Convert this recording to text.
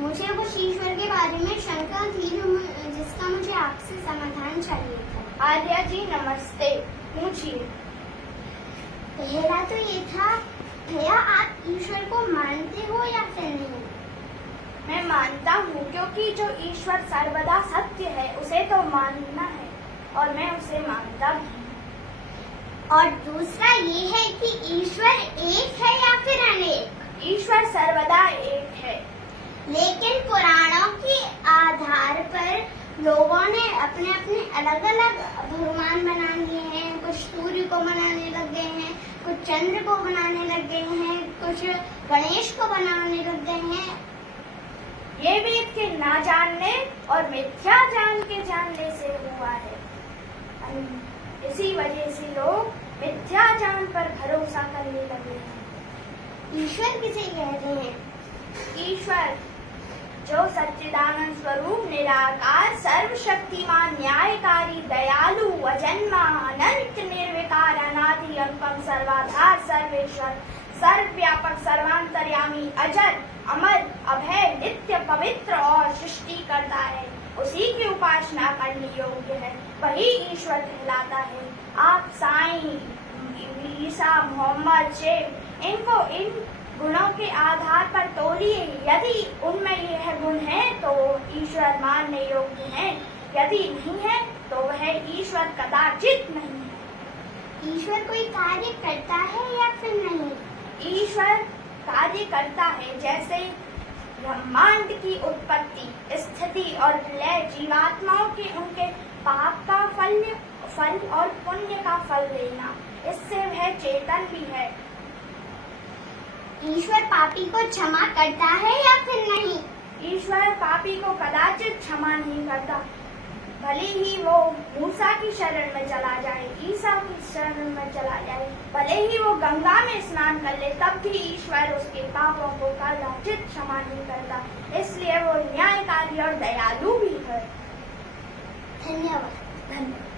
मुझे उस ईश्वर के बारे में शंका थी जिसका मुझे आपसे समाधान चाहिए था। आर्या जी नमस्ते, पूछिए। पहला तो ये था, भैया आप ईश्वर को मानते हो या फिर नहीं? मैं मानता हूँ, क्योंकि जो ईश्वर सर्वदा सत्य है उसे तो मानना है और मैं उसे मानता भी हूँ। और दूसरा ये है कि ईश्वर एक है या फिर अनेक? ईश्वर सर्वदा एक है, लेकिन पुराणों के आधार पर लोगों ने अपने अपने अलग अलग भगवान बना लिए हैं। कुछ सूर्य को बनाने लग गए हैं, कुछ चंद्र को बनाने लग गए हैं, कुछ गणेश को बनाने लग गए हैं। ये वेद के ना जानने और मिथ्या जान के जानने से हुआ है। इसी वजह से लोग मिथ्या जान पर भरोसा करने लगे हैं। ईश्वर किसे कहते हैं? ईश्वर जो सच्चिदानंद स्वरूप, निराकार, सर्वशक्तिमान, न्यायकारी, दयालु, अजन्मा, अनंत, निर्विकार, अनादि, अनुपम, सर्वाधार, सर्वेश्वर, सर्वव्यापक, सर्वांतर्यामी, अजर, अमर, अभय, नित्य, पवित्र और सृष्टि करता है, उसी की उपासना करने योग्य है, वही ईश्वर कहलाता है। आप साईं, ईसा, मोहम्मद, शेख, इनको इन गुणों के आधार पर तोलिए। यदि उनमें यह गुण है तो ईश्वर मानने योग्य है, यदि नहीं है तो वह ईश्वर कदाचित नहीं है। ईश्वर कोई कार्य करता है या फिर नहीं? ईश्वर कार्य करता है, जैसे ब्रह्मांड की उत्पत्ति, स्थिति और लय, जीवात्माओं के उनके पाप का फल और पुण्य का फल लेना, इससे वह चेतन भी है। ईश्वर पापी को क्षमा करता है या फिर नहीं? ईश्वर पापी को कदाचित क्षमा नहीं करता, भले ही वो मूसा की शरण में चला जाए, ईसा की शरण में चला जाए, भले ही वो गंगा में स्नान कर ले, तब भी ईश्वर उसके पापों को कदाचित क्षमा नहीं करता। इसलिए वो न्यायकारी और दयालु भी है। धन्यवाद। धन्यवाद।